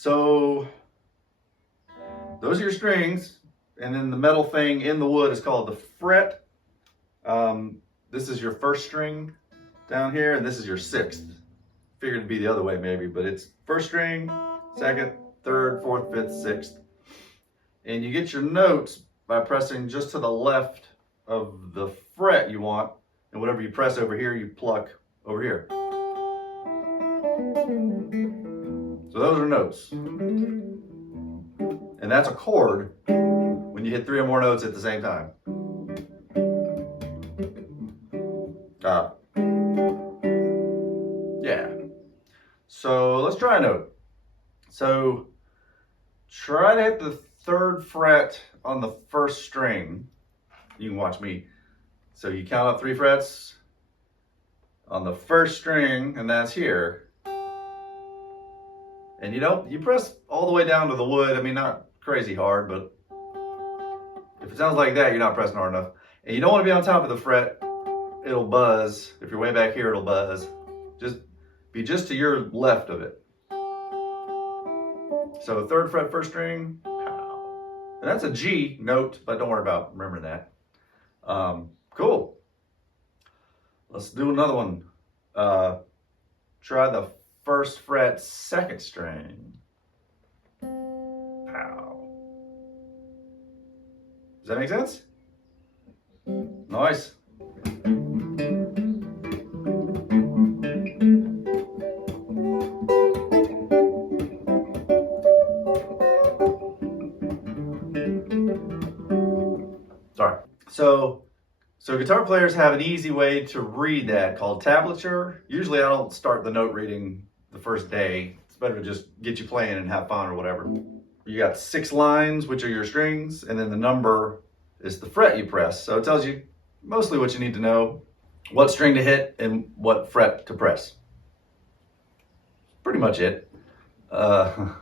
So those are your strings, and then the metal thing in the wood is called the fret. This is your first string down here, and this is your sixth. Figured it'd be the other way maybe, but it's first string, second, third, fourth, fifth, sixth. And you get your notes by pressing just to the left of the fret you want, and whatever you press over here, you pluck over here. So those are notes. And that's a chord when you hit 3 or more notes at the same time. Yeah. So let's try a note. So try to hit the 3rd fret on the first string. You can watch me. So you count up 3 frets on the first string, and that's here. And you press all the way down to the wood. I mean, not crazy hard, but if it sounds like that, you're not pressing hard enough. And you don't want to be on top of the fret. It'll buzz. If you're way back here, it'll buzz. Be just to your left of it. So 3rd fret, first string. And that's a G note, but don't worry about remembering that. Cool. Let's do another one. Try the 1st fret, 2nd string. Pow. Does that make sense? Nice. Sorry. So guitar players have an easy way to read that called tablature. Usually I don't start the note reading the first day. It's better to just get you playing and have fun or whatever. You got 6 lines, which are your strings, and then the number is the fret you press. So it tells you mostly what you need to know, what string to hit and what fret to press. Pretty much it. The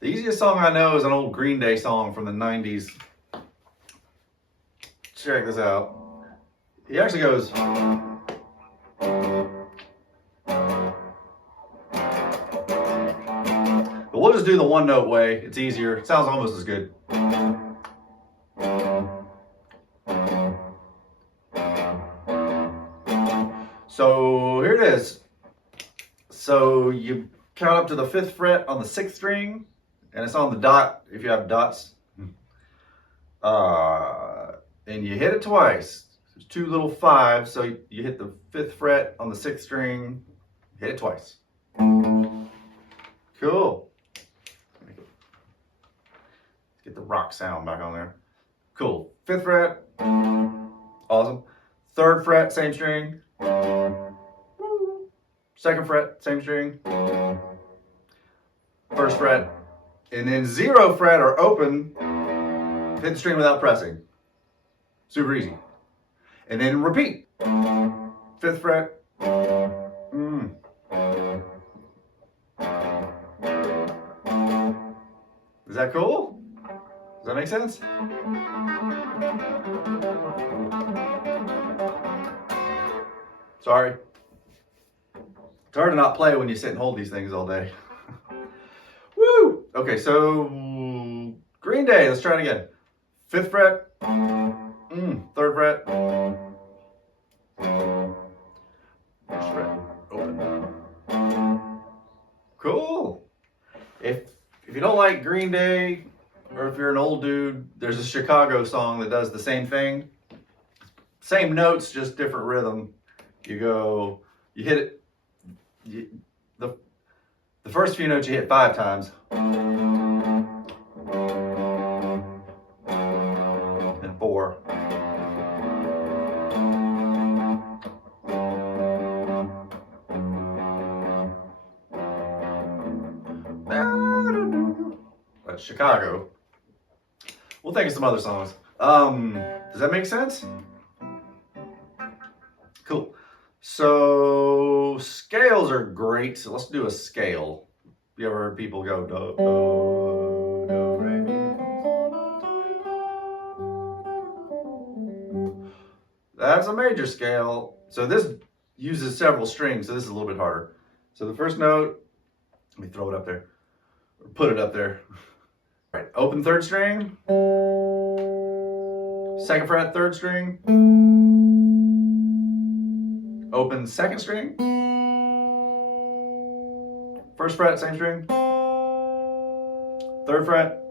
easiest song I know is an old Green Day song from the 90s. Check this out. He actually goes. But we'll just do the one note way. It's easier. It sounds almost as good. So here it is. So you count up to the 5th fret on the 6th string, and it's on the dot if you have dots. And you hit it twice. There's 2 little 5s, so you hit the 5th fret on the 6th string, hit it twice. Cool. Let's get the rock sound back on there. Cool. 5th fret. Awesome. 3rd fret, same string. 2nd fret, same string. 1st fret. And then 0 fret or open, hit the string without pressing. Super easy. And then repeat. 5th fret. Is that cool? Does that make sense? Sorry. It's hard to not play when you sit and hold these things all day. Woo! Okay, so Green Day, let's try it again. 5th fret. 3rd fret. 1st fret. Open. Cool. If you don't like Green Day, or if you're an old dude, there's a Chicago song that does the same thing. Same notes, just different rhythm. You hit it. The first few notes you hit 5 times. And 4. That's Chicago. We'll think of some other songs. Does that make sense? Cool. So scales are great. So let's do a scale. You ever heard people go do, do, do, re, mi? That's a major scale. So this uses several strings, so this is a little bit harder. So the first note, let me throw it up there. Put it up there. All right, open third string, second fret, third string, open second string, first fret, same string, third fret,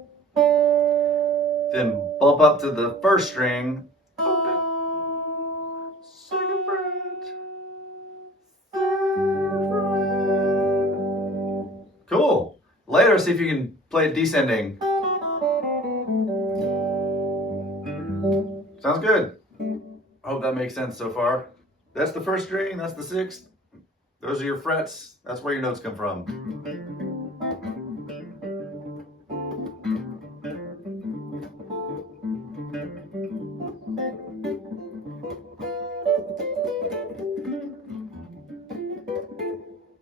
then bump up to the first string, open, second fret, third fret. Cool. Later, see if you can play descending. Sounds good. I hope that makes sense so far. That's the first string, that's the sixth. Those are your frets. That's where your notes come from.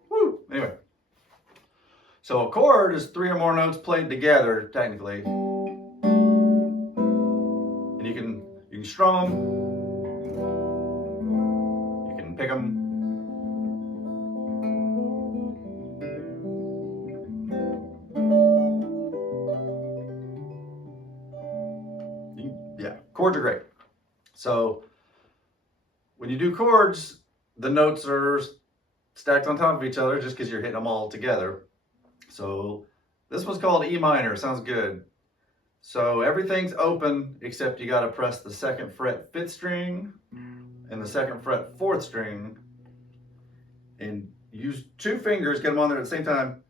Woo! Anyway. So a chord is 3 or more notes played together, technically. And you can strum them. You can pick them. Yeah, chords are great. So when you do chords, the notes are stacked on top of each other just because you're hitting them all together. So this one's called E minor. Sounds good. So everything's open except you got to press the second fret 5th string and the second fret 4th string, and use 2 fingers, get them on there at the same time,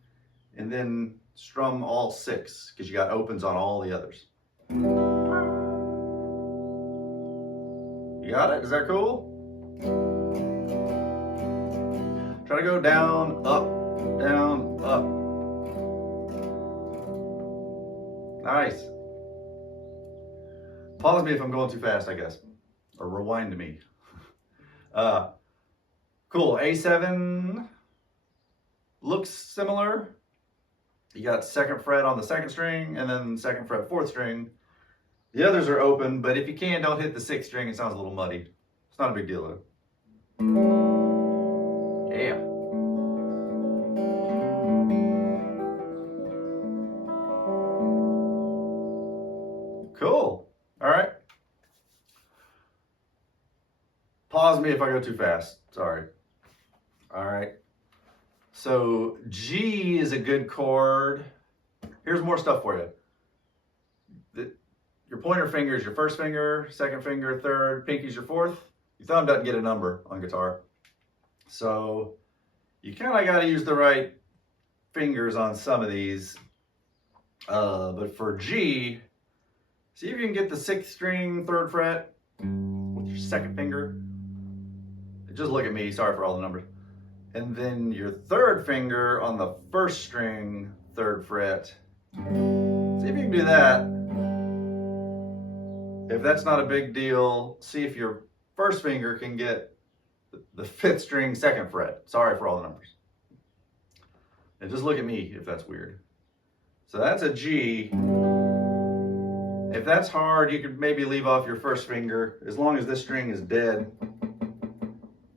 and then strum all 6 because you got opens on all the others. You got it? Is that cool? Try to go down, up, down, up. Nice. Pause me if I'm going too fast, I guess. Or rewind to me. Cool. A7 looks similar. You got second fret on the second string and then second fret 4th string. The others are open, but if you can, don't hit the 6th string. It sounds a little muddy. It's not a big deal though. Yeah. Cool. All right. Pause me if I go too fast. Sorry. All right. So G is a good chord. Here's more stuff for you. Your pointer finger is your first finger, second finger, third, pinky's your 4th. Your thumb doesn't get a number on guitar. So you kind of got to use the right fingers on some of these. But for G, see if you can get the 6th string, 3rd fret with your second finger. Just look at me, sorry for all the numbers. And then your 3rd finger on the 1st string, 3rd fret. See if you can do that. If that's not a big deal, see if your 1st finger can get the 5th string, 2nd fret. Sorry for all the numbers. And just look at me if that's weird. So that's a G. If that's hard, you could maybe leave off your 1st finger. As long as this string is dead,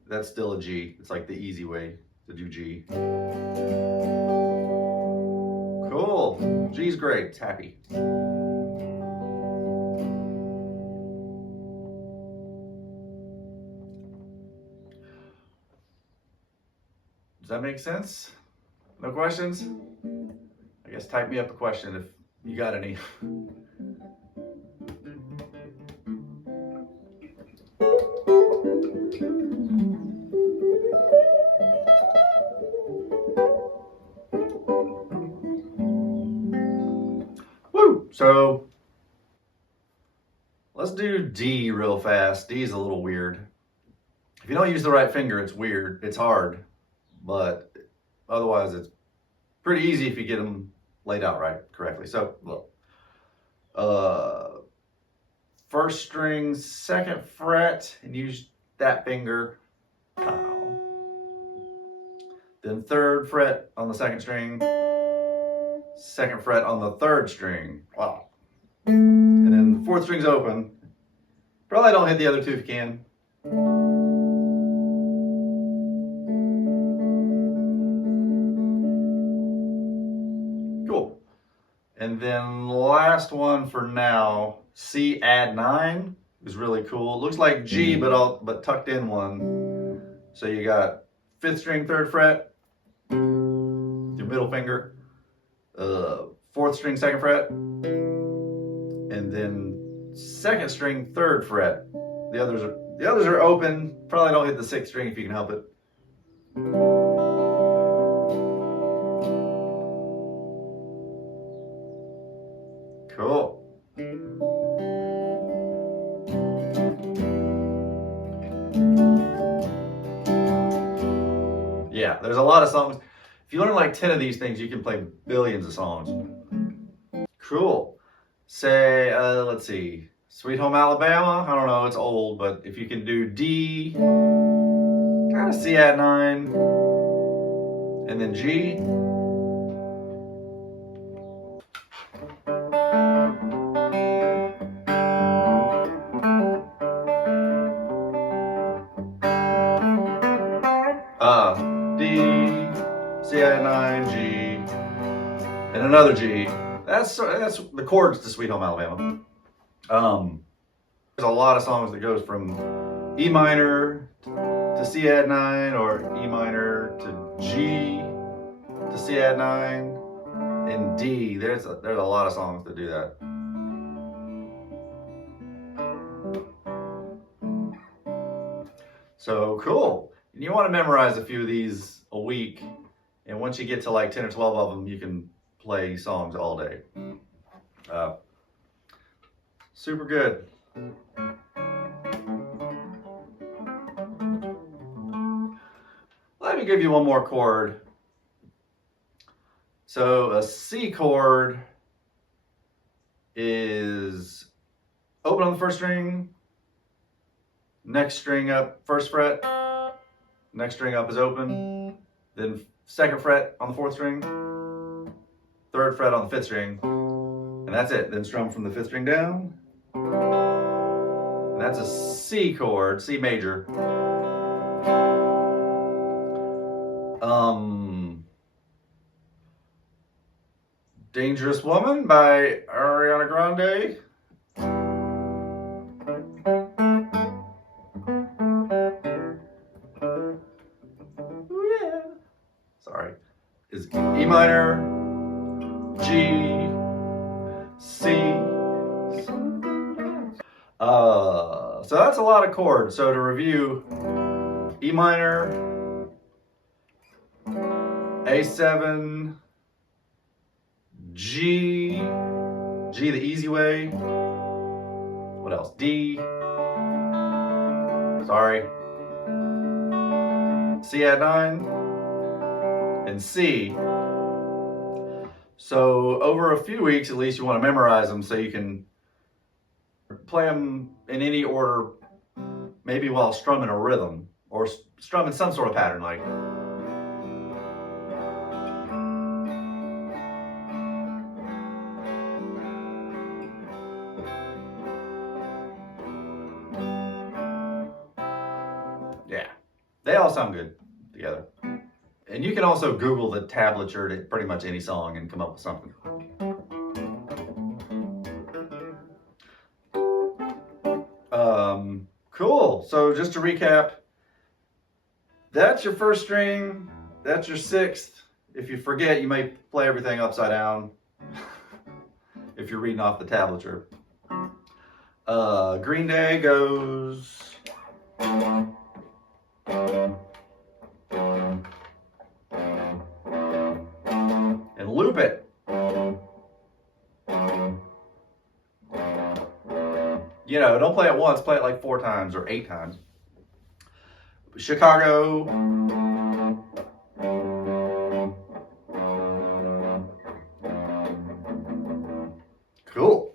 that's still a G. It's like the easy way to do G. Cool. G's great. It's happy. Does that make sense? No questions? I guess type me up a question if you got any. Woo! So let's do D real fast. D is a little weird. If you don't use the right finger, it's weird. It's hard. But otherwise, it's pretty easy if you get them laid out correctly. So, look. First string, 2nd fret, and use that finger. Pow. Then 3rd fret on the 2nd string, 2nd fret on the 3rd string. Wow. And then the 4th string's open. Probably don't hit the other 2 if you can. Cool. And then last one for now, C add 9 is really cool. It looks like G, but tucked in one. So you got 5th string, 3rd fret, your middle finger, 4th string, 2nd fret, and then 2nd string, 3rd fret. The others are open. Probably don't hit the 6th string if you can help it. Cool. Yeah, there's a lot of songs. If you learn like 10 of these things, you can play billions of songs. Cool. Say, let's see, Sweet Home Alabama. I don't know, it's old, but if you can do D, kind of C add 9, and then G. D, C add 9, G, and another G. That's the chords to Sweet Home Alabama. There's a lot of songs that goes from E minor to C add 9, or E minor to G to C add 9, and D. There's a lot of songs that do that. So cool. And you want to memorize a few of these a week, and once you get to like 10 or 12 of them, you can play songs all day. Super good. Let me give you one more chord. So a C chord is open on the 1st string, next string up 1st fret, next string up is open, then 2nd fret on the 4th string, 3rd fret on the 5th string, and that's it. Then strum from the 5th string down, and that's a C chord, C major. Dangerous Woman by Ariana Grande. Ooh, yeah. Sorry. Is E minor, G, C. So that's a lot of chords. So to review, E minor, A7, G the easy way. What else? D. Sorry. C add 9 and C. So over a few weeks, at least, you want to memorize them so you can play them in any order, maybe while strumming a rhythm or strumming some sort of pattern like. Yeah, they all sound good together. And you can also Google the tablature to pretty much any song and come up with something. Cool. So just to recap, that's your 1st string, that's your 6th. If you forget, you may play everything upside down if you're reading off the tablature. Green Day goes. And loop it. You know, don't play it once, play it like 4 times or 8 times. Chicago. Cool.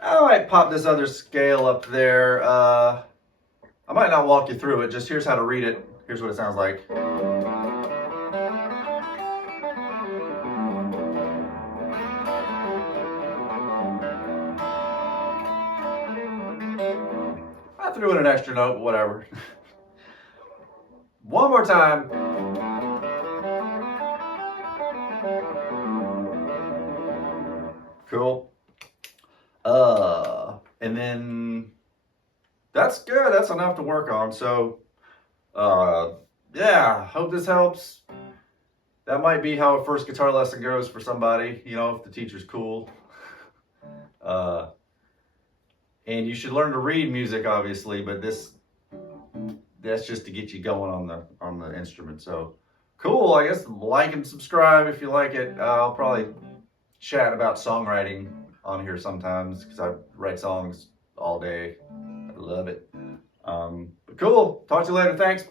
I might pop this other scale up there. I might not walk you through it, just here's how to read it. Here's what it sounds like. I threw in an extra note, whatever. One more time. And then that's good. That's enough to work on. So, yeah, hope this helps. That might be how a first guitar lesson goes for somebody, you know, if the teacher's cool. And you should learn to read music, obviously, but that's just to get you going on the instrument. So cool. I guess like and subscribe if you like it. I'll probably chat about songwriting on here sometimes because I write songs all day. I love it. But cool. Talk to you later. Thanks.